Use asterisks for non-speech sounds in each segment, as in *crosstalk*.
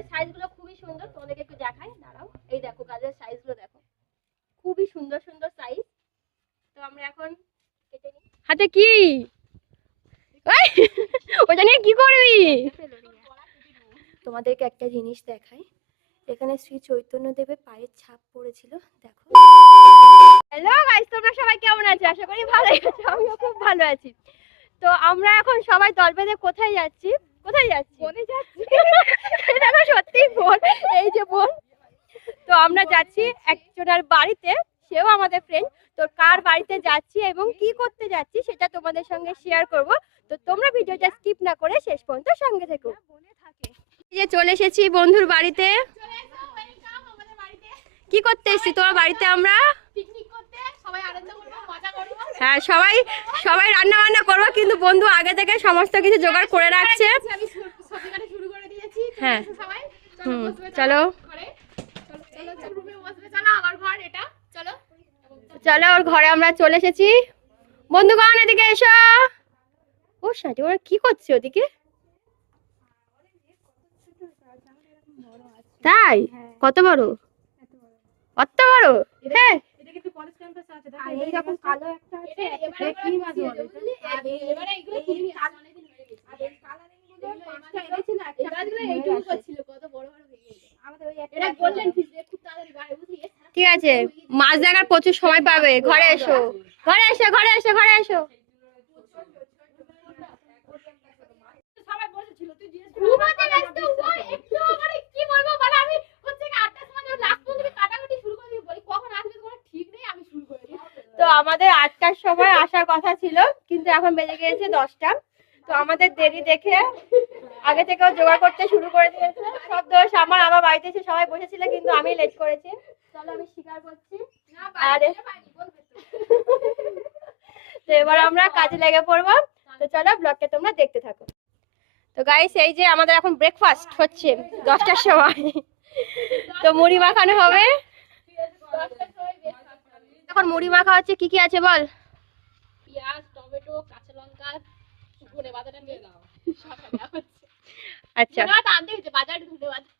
গাজরের সাইজগুলো খুবই সুন্দর তোমাদেরকে একটু দেখাই দাঁড়াও। এই দেখো গাজরের সাইজগুলো দেখো। খুবই সুন্দর সুন্দর সাইজ তো আমরা এখন কেটে নিই। হাতে কি? ওটা নিয়ে কি করবি? তোমাদেরকে একটা জিনিস দেখাই। এখানে শ্রী চৈতন্য দেবের পায়ের ছাপ পড়েছিল দেখো। হ্যালো গাইস তোমরা সবাই কেমন আছো? আশা করি ভালোই আছো আমিও খুব ভালো আছি। তো আমরা এখন সবাই দল বেঁধে কোথায় যাচ্ছি? কোথায় যাচ্ছি? বনে যাচ্ছি। দেখো সত্যি বোন এই যে বোন। তো আমরা যাচ্ছি একজনের বাড়িতে সেও আমাদের ফ্রেন্ড তো কার বাড়িতে যাচ্ছি এবং কি করতে যাচ্ছি সেটা তোমাদের সঙ্গে শেয়ার করব। তো তোমরা ভিডিওটা স্কিপ না করে শেষ পর্যন্ত সঙ্গে থেকো। এই যে চলে এসেছি বন্ধুর বাড়িতে। কি করতে এসেছি? তোমার বাড়িতে আমরা? হ্যাঁ সবাই সবাই রান্না বান্না করব কিন্তু বন্ধু আগে থেকে সমস্ত কিছু জোগাড় করে রাখছে। হ্যাঁ। হুম চলো। চলো ওর ঘরে আমরা চলে এসেছি। বন্ধুগণ এদিকে এসো। ও সাথে ওরা কি করছে ওদিকে? তাই? কত বড়? কত বড়? হ্যাঁ। আর এইরকম কালো একটা আছে এটা কি মাছ বলে এটা? ঠিক আছে মাছ দেখার প্রচুর সময় পাবে ঘরে এসো ঘরে এসো ঘরে এসো ঘরে এসো। তো আমাদের আটটার সময় আসার কথা ছিল কিন্তু এখন বেজে গিয়েছে দশটা। তো আমাদের দেরি দেখে আগে থেকেও জোগাড় করতে শুরু করে দিয়েছে। সব দোষ আমার আমার বাড়িতে এসে সবাই বসেছিল কিন্তু আমি লেট করেছি। চলো আমি স্বীকার করছি। আরে। তো এবার আমরা কাজে লেগে পড়ব। তো চলো ব্লগটা তোমরা দেখতে থাকো। তো গাইস এই যে আমাদের এখন ব্রেকফাস্ট হচ্ছে দশটার সময়। তো মুড়ি মাখানো হবে। এখন মুড়ি মাখা হচ্ছে কি কি আছে বল? পেঁয়াজ টমেটো কাঁচা লঙ্কা ধনে পাতাটা নিয়ে দাও। আচ্ছা। বাজারে ধনে পাতা।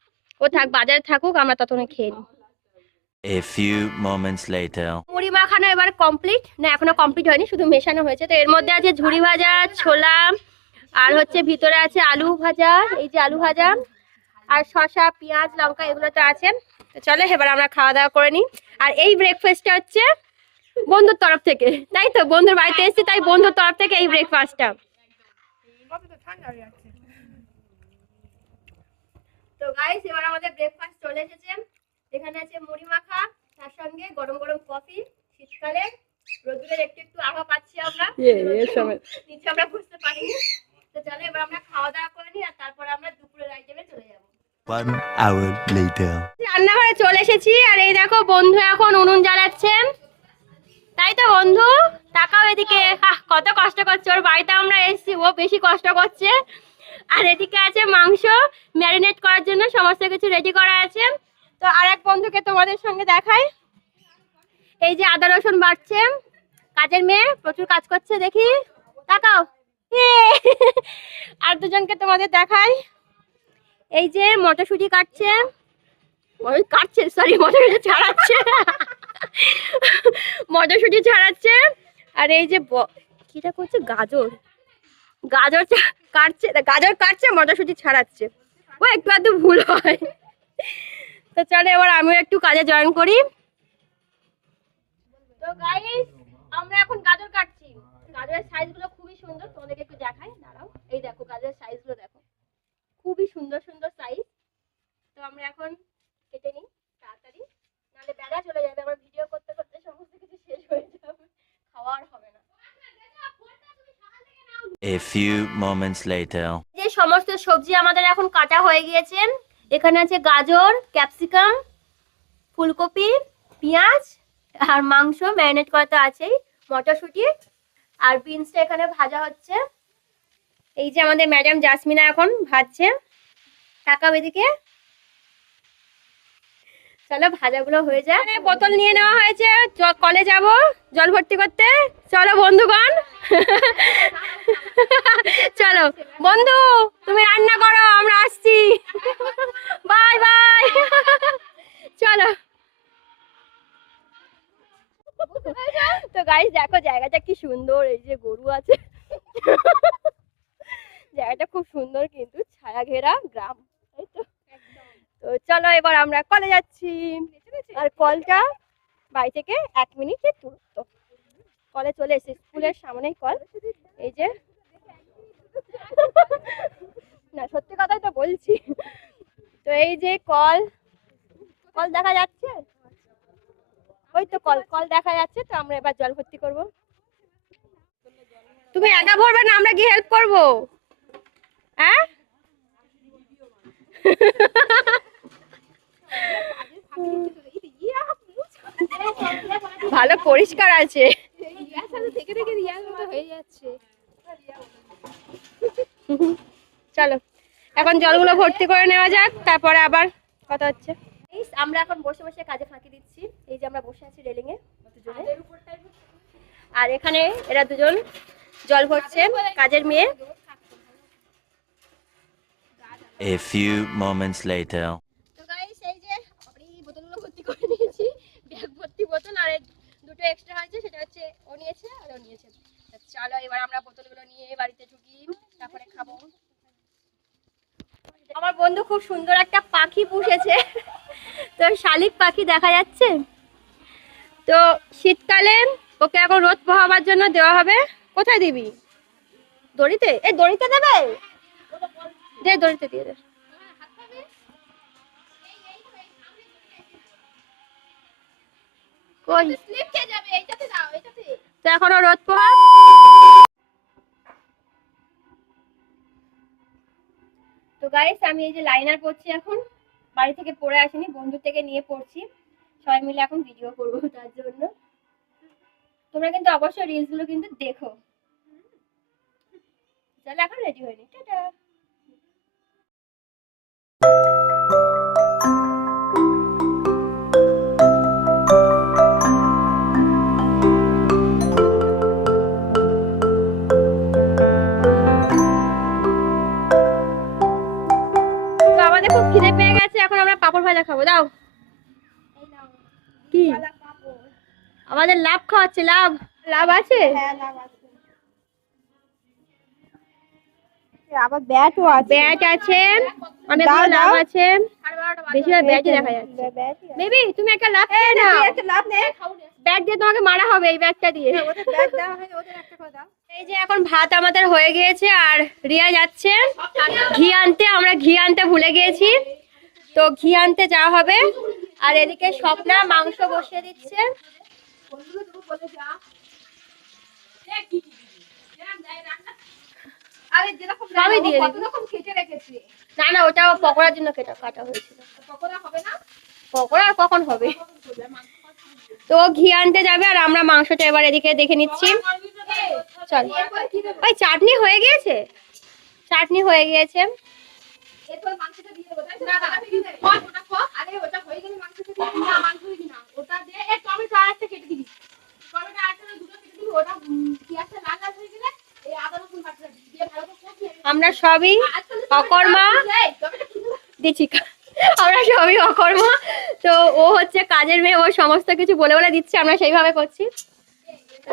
ও থাক বাজারে থাকুক আমরা ততক্ষণে খেয়ে নিই। A few moments later. মুড়ি মাখানো এবার কমপ্লিট না এখনও কমপ্লিট হয়নি শুধু মেশানো হয়েছে। তো এর মধ্যে আছে ঝুড়ি ভাজা ছোলা আর হচ্ছে ভিতরে আছে আলু ভাজা এই যে আলু ভাজা আর শসা পেঁয়াজ লঙ্কা এগুলো তো আছে। তো চলো এবার আমরা খাওয়া দাওয়া করে নিই। আর এই ব্রেকফাস্টটা হচ্ছে বন্ধুর তরফ থেকে। তাই তো? বন্ধুর বাড়িতে এসেছি তাই বন্ধুর তরফ থেকে এই ব্রেকফাস্টটা তো গাইস এবার আমাদের ব্রেকফাস্ট চলে এসেছে। এখানে আছে মুড়ি মাখা তার সঙ্গে গরম গরম কফি শীতকালে একটু একটু আভা পাচ্ছি আমরা। নিচে আমরা বুঝতে পারিনি। তো চলো এবার আমরা খাওয়া দাওয়া করে নিই আর তারপর আমরা দুপুরের আইটেমে চলে যাব। One hour later. এসেছি আর এই দেখো বন্ধু এখন উনুন জ্বালাচ্ছেন। তাই তো বন্ধু? তাকাও এদিকে। কত কষ্ট করছে। ওর বাড়িতে আমরা এসেছি। ও বেশি কষ্ট করছে। আর এদিকে আছে মাংস। ম্যারিনেট করার জন্য সমস্ত কিছু রেডি করা আছে। তো আর এক বন্ধুকে তোমাদের সঙ্গে দেখাই। এই যে আদা রসুন বাড়ছে। কাজের মেয়ে, প্রচুর কাজ করছে দেখি। তাকাও! আর দুজনকে তোমাদের দেখাই। এই যে মটরশুঁটি কাটছে। ওই কাটছে সরি মটরশুঁটি ছাড়াচ্ছে। মটরশুঁটি ছাড়াচ্ছে। আর এই যে কিটা করছে? গাজর। গাজর কাটছে গাজর কাটছে মটরশুঁটি ছাড়াচ্ছে। ও, একটু আধটু ভুল হয়। তো চলো, এবার আমিও একটু কাজে জয়েন করি। তো গাইস আমরা এখন গাজর কাটছি। গাজরের সাইজগুলো খুবই সুন্দর, তোমাদেরকে একটু দেখাই দাঁড়াও এই দেখো গাজরের সাইজগুলো দেখো খুবই সুন্দর সুন্দর সাইজ তো আমরা এখন কেটে নিই তাড়াতাড়ি নাহলে বেলা চলে যাবে আমার ভিডিও করতে করতে সমস্ত কিছু শেষ হয়ে যাবে খাওয়া আর হবে না A few moments later. যে সমস্ত সবজি আমাদের এখন কাটা হয়ে গিয়েছে এখানে আছে গাজর, ক্যাপসিকাম, ফুলকপি, পেঁয়াজ আর মাংস, ম্যারিনেট করা তো আছেই, মটরশুঁটি আর বিনসটা এখানে ভাজা হচ্ছে। এই যে আমাদের ম্যাডাম জাসমিনা এখন ভাজছে। টাকা এদিকে চলো, ভাজাগুলো হয়ে যায় বোতল নিয়ে নেওয়া হয়েছে। কলে যাব, জল ভর্তি করতে। চলো, বন্ধুগণ। চলো, বন্ধু, তুমি রান্না করো, আমরা আসছি। Bye bye. চলো। তো গাই দেখো, জায়গাটা কি সুন্দর, এই যে গরু আছে। জায়গাটা খুব সুন্দর, কিন্তু ছায়া ঘেরা গ্রাম। তো চলো এবার আমরা কলে যাচ্ছি। আর কলটা বাড়ি থেকে এক মিনিটের দূরত্ব। কলে চলে এসে স্কুলের সামনেই কল। এই যে। না, সত্যি কথাই তো বলছি। তো এই যে কল কল দেখা যাচ্ছে? ওই তো কল কল দেখা যাচ্ছে, তো আমরা এবার জল ভর্তি করব। তুমি একা ভরবে না, আমরা গিয়ে হেল্প করব। হ্যাঁ? ভালো পরিষ্কার আছে। থেকে থেকে রিয়ার মতো হয়ে যাচ্ছে চলো এখন জলগুলো ভর্তি করে নেওয়া যাক তারপরে আবার কথা হচ্ছে। আমরা এখন বসে বসে কাজে ফাঁকি দিচ্ছি। এই যে আমরা বসে আছি রেলিং এ দুজনে। আর এখানে এরা দুজন জল ভরছে কাজের মেয়ে। A few moments later. তো গাইস এই যে আমরা এই বোতলগুলো ভর্তি করে নিয়েছি ব্যাগ ভর্তি বোতল আর এই দুটো এক্সট্রা হয়েছে সেটা হচ্ছে ও নিয়েছে আর ও নিয়েছে। চলো, এবার আমরা বোতলগুলো নিয়ে বাড়িতে ঢুকি, তারপরে খাব। আমার বন্ধু খুব সুন্দর একটা পাখি পুষেছে। তো শালিক পাখি দেখা যাচ্ছে। তো শীতকালে ওকে এখন রোদ পোহাবার জন্য দেওয়া হবে। কোথায় দিবি? দড়িতে? এই দড়িতে দেবে? দে, দড়িতে দিয়ে দে। কই? এখনও রোদ পোহা তো গাইস আমি এই যে লাইনার পড়ছি এখন। বাড়ি থেকে পড়ে আসিনি বন্ধু থেকে নিয়ে পড়ছি। সবাই মিলে এখন ভিডিও করব তার জন্য। তোমরা কিন্তু অবশ্যই রিলসগুলো কিন্তু দেখো। চলো এখন রেডি হয়নি টাটা। খাব দাও। কি? আমাদের লাভ খাওয়াচ্ছে লাভ। লাভ আছে? আবার ব্যাটও আছে। ব্যাট আছে অনেকগুলো লাভ আছে। বেশিরভাগ ব্যাটই দেখা যাচ্ছে। বেবি তুমি একটা লাভ খেয়ে নাও। একটা লাভ নেই ব্যাট দিয়ে তোমাকে মারা হবে এই ব্যাটটা দিয়ে। হয় ওদের একটা করে দাও। এই যে এখন ভাত আমাদের হয়ে গিয়েছে আর রিয়া যাচ্ছে। ঘি আনতে আমরা ঘি আনতে ভুলে গিয়েছি। তো ঘি আনতে যাওয়া হবে। আর এদিকে স্বপ্না মাংস বসিয়ে দিচ্ছে। না না ওটাও পকোড়ার জন্য কেটে কাটা হয়েছিল। পকোড়া কখন হবে? তো ঘি আনতে যাবে আর আমরা মাংসটা এবার এদিকে দেখে নিচ্ছি। চল। ওই চাটনি হয়ে গিয়েছে। চাটনি হয়ে গিয়েছে। এরপর মাংসটা দিয়ে দেবো না না। ওটা খা। আরে ওটা হয়ে গেলে মাংসটা দিয়ে না মাংস দিবি না। ওটা দিয়ে এই টমেটো আরেকটা কেটে দিবি। টমেটো আরেকটা দুটো কেটে দিবি। ওটা পেঁয়াজটা লাল লাল হয়ে গেলে এই আদা রসুন বাটা দিয়ে ভালো করে আমরা সবই অকর্মা। দিচ্ছি আমরা সবই অকর্ম। তো ও হচ্ছে কাজের মেয়ে ও সমস্ত কিছু বলে বলে দিচ্ছে আমরা সেইভাবে করছি।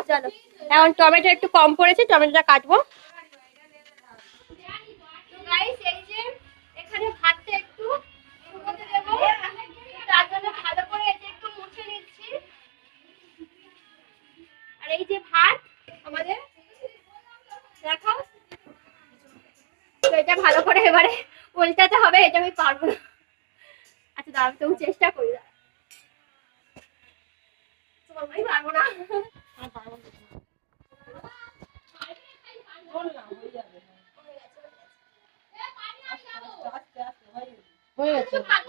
চলো। এখন টমেটো একটু কম পড়েছে টমেটোটা কাটবো তো guys, এই যে এখানে ভাতটা একটু শুকোতে দেবো। তার জন্য ভালো করে এই যে একটু মুছে নিচ্ছি আর এই যে ভাত আমাদের দেখাও তো এটা ভালো করে এবারে উল্টাতে হবে এটা আমি পারব না আচ্ছা দাঁড়াও তবু চেষ্টা করি। আমি পারব না পারব না। ভাত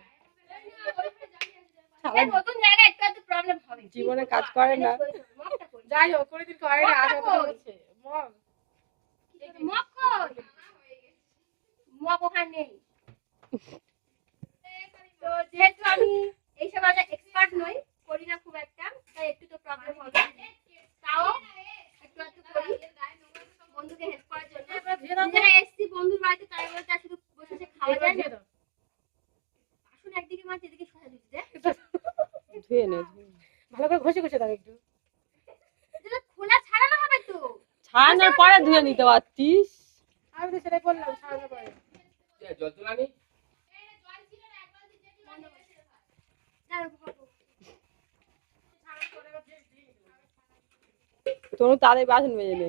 জীবনে কাজ করে না। যাই হোক কোনোদিন করে না মগ। মগ ওখানে নেই। তো যেহেতু আমি এইসব আগে এক্সপার্ট নই করি না খুব একটা তাই একটু তো প্রবলেম হবে। তাও একটু একটু করি। বন্ধুকে হেল্প করার জন্য। নিজেরা এসছি বন্ধুর বাড়িতে তাই বলে শুধু বসে খাওয়া যায় না? আসুন একদিকে মাছ এদিকে সরা দিচ্ছে ধুয়ে নে। ভালো করে ঘষে ঘষে দাও একটু। খোলা ছাড়ানো হবে তো? ছাড়ানোর পরে ধুয়ে নিতে পারতিস। আমি তো সেটাই বললাম ছাড়ানোর পরে। তোর তাদের বাসন মেজে নে।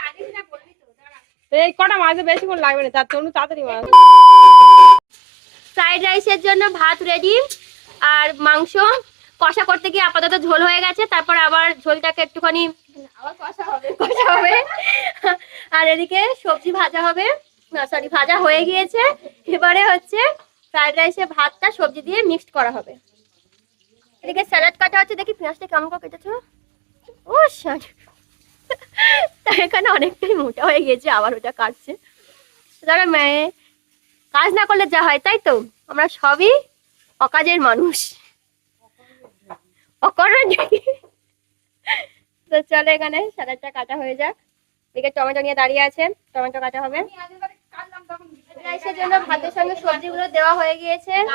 আগে সেটা এই কটা মাঝে বেশিক্ষণ লাগবে না তার তনু তাড়াতাড়ি মাছ। ফ্রাইড রাইসের জন্য ভাত রেডি আর মাংস। কষা করতে গিয়ে আপাতত ঝোল হয়ে গেছে তারপর আবার ঝোলটাকে একটুখানি আবার কষা হবে কষা হবে। আর এদিকে সবজি ভাজা হবে। সরি ভাজা হয়ে গিয়েছে। এবারে হচ্ছে ফ্রাইড রাইসে ভাতটা সবজি দিয়ে মিক্সড করা হবে। এদিকে স্যালাড কাটা হচ্ছে দেখি পেঁয়াজটা কেমন করে কেটেছো। ও শাট তা এখানে অনেকটাই মোটা হয়ে গিয়েছে আবার ওটা কাটছে। ধরো মেয়ে কাজ না করলে যা হয় তাই তো? আমরা সবই অকাজের মানুষ। অকর্মী তো চলো এখানে স্যালাডটা কাটা হয়ে যাক। এদিকে টমেটো নিয়ে দাঁড়িয়ে আছে টমেটো কাটা হবে। রাইসের জন্য ভাতের সঙ্গে সবজিগুলো দেওয়া হয়ে গিয়েছে। হয়ে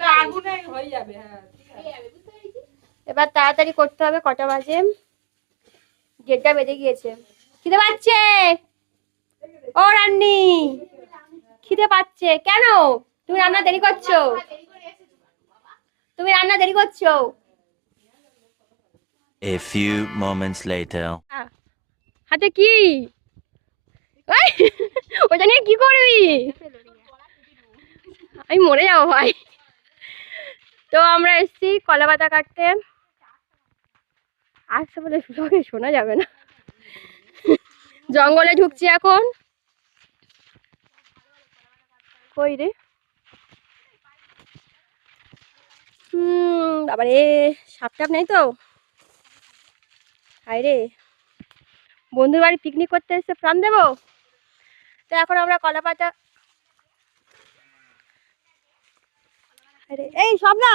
হ্যাঁ হয়ে এবার তাড়াতাড়ি করতে হবে কটা বাজে। দেড়টা বেজে গিয়েছে। খিদে পাচ্ছে? ও রান্নি খিদে পাচ্ছে। কেন? তুমি রান্না দেরি করছ? তুমি রান্না দেরি করছ? A few moments later. হাতে কি? ওটা নিয়ে কি করবি? আমি মরে যাব ভাই। তো আমরা এসেছি কলা পাতা কাটতে। আসতে বলে ব্লগে শোনা যাবে না। জঙ্গলে ঢুকছি এখন। কই রে? হুম, বাবারে, সাপ টাপ নেই তো? হায় রে। বন্ধুর বাড়ি পিকনিক করতে এসে প্রাণ দেবো? তো এখন আমরা কলা পাতা এই সব না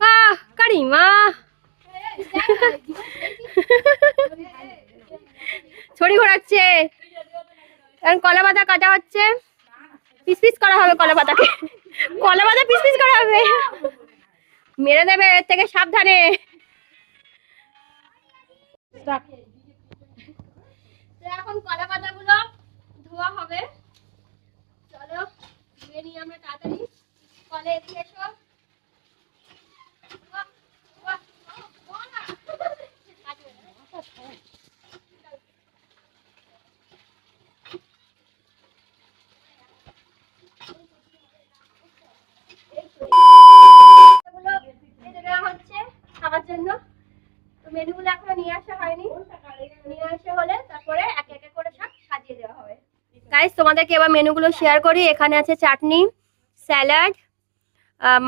আহ কারিমা ছড়ি ঘোরাচ্ছে। কারণ কলা পাতা কাটা হচ্ছে। পিস পিস করা হবে কলা পাতাকে। কলা পাতা পিস পিস করা হবে। মেরে দেবে এর থেকে সাবধানে। এখন কলা পাতাগুলো ধোয়া হবে। চলো নিই আমরা তাড়াতাড়ি। কলে এদিকে এসো। মেনুগুলো এখনও নিয়ে আসা হয়নি নিয়ে আসা হলে তারপরে সাজিয়ে দেওয়া তোমাদেরকে এবার মেনুগুলো শেয়ার করি। এখানে আছে চাটনি স্যালাড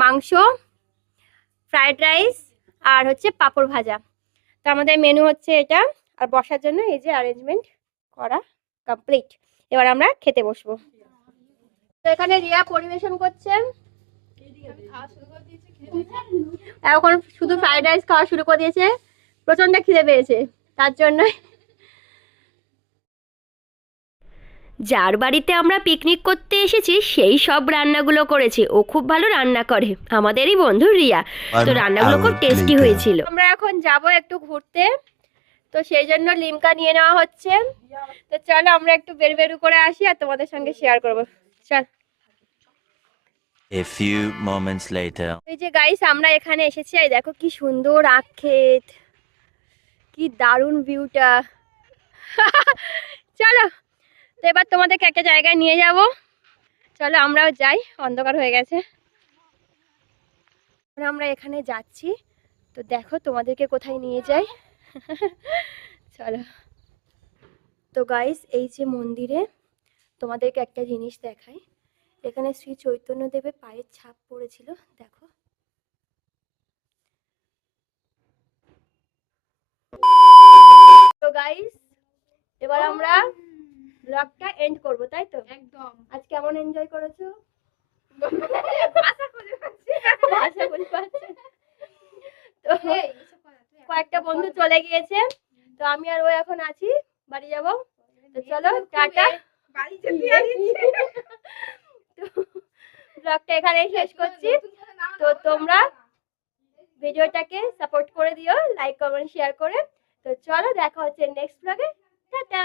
মাংস ফ্রাইড রাইস আর হচ্ছে পাঁপড় ভাজা। তো আমাদের মেনু হচ্ছে এটা। আর বসার জন্য এই যে অ্যারেঞ্জমেন্ট করা কমপ্লিট এবার আমরা খেতে বসবো। তো এখানে রিয়া পরিবেশন করছে। এখন শুধু ফ্রাইড রাইস খাওয়া শুরু করে দিয়েছে। প্রচণ্ড খিদে পেয়েছে। তার জন্য যার বাড়িতে আমরা পিকনিক করতে এসেছি সেই সব রান্নাগুলো করেছে। ও খুব ভালো রান্না করে। আমাদেরই বন্ধু রিয়া। তো রান্নাগুলো খুব টেস্টি হয়েছিল। আমরা এখন যাব একটু ঘুরতে। তো সেই জন্য লিমকা নিয়ে নেওয়া হচ্ছে। তো চলো আমরা একটু বের বেরু করে আসি আর তোমাদের সঙ্গে শেয়ার করব। চল। A few moments later. এই যে গাইস আমরা এখানে এসেছি। এই দেখো কি সুন্দর আক্ষেত কি দারুণ ভিউটা *laughs* চলো। তো এবার তোমাদেরকে একটা জায়গায় নিয়ে যাব? চলো আমরাও যাই, অন্ধকার হয়ে গেছে। আমরা এখানে যাচ্ছি। তো দেখো তোমাদেরকে কোথায় নিয়ে যাই। *laughs* চলো। তো গাইস এই যে মন্দিরে তোমাদেরকে একটা জিনিস দেখাই। এখানে শ্রী চৈতন্য দেবের পায়ের ছাপ পড়েছিল, দেখো। তো গাইস এবার আমরা ব্লগটা এন্ড করব তাই তো? একদম। আজ কেমন এনজয় করেছ। তো কয়েকটা বন্ধু চলে গিয়েছে তো আমি আর ও এখন আছি বাড়ি যাব। তো চলো টাটা। ব্লগটা *laughs* এখানেই শেষ করছি। তো তোমরা ভিডিওটাকে সাপোর্ট করে দিও লাইক কমেন্ট শেয়ার করে। তো চলো দেখা হচ্ছে নেক্সট ব্লগে টাটা।